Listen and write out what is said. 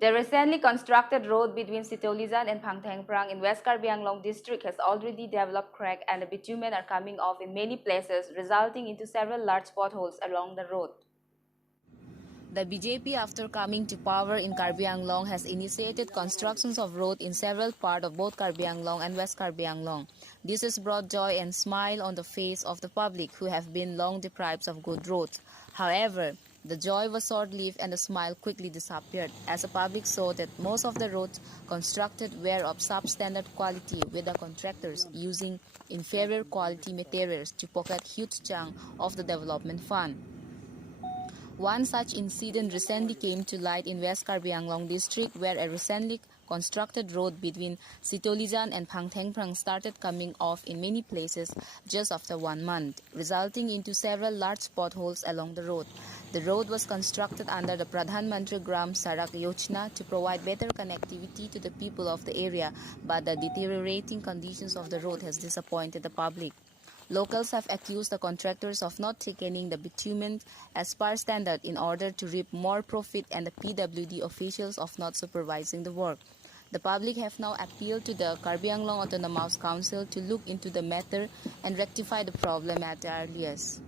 The recently constructed road between Sitolisan and Phangthengprang in West Karbi Anglong district has already developed crack and the bitumen are coming off in many places, resulting into several large potholes along the road. The BJP, after coming to power in Karbi Anglong, has initiated constructions of road in several parts of both Karbi Anglong and West Karbi Anglong. This has brought joy and smile on the face of the public who have been long deprived of good roads. However, the joy was short-lived and the smile quickly disappeared as the public saw that most of the roads constructed were of substandard quality, with the contractors using inferior quality materials to pocket huge chunk of the development fund. One such incident recently came to light in West Karbi Anglong district, where a recently constructed road between Sitolisan and Phangthengprang started coming off in many places just after 1 month, resulting into several large potholes along the road. The road was constructed under the Pradhan Mantri Gram Sadak Yojana to provide better connectivity to the people of the area, but the deteriorating conditions of the road has disappointed the public. Locals have accused the contractors of not thickening the bitumen as per standard in order to reap more profit, and the PWD officials of not supervising the work. The public have now appealed to the Karbi Anglong Autonomous Council to look into the matter and rectify the problem at the earliest.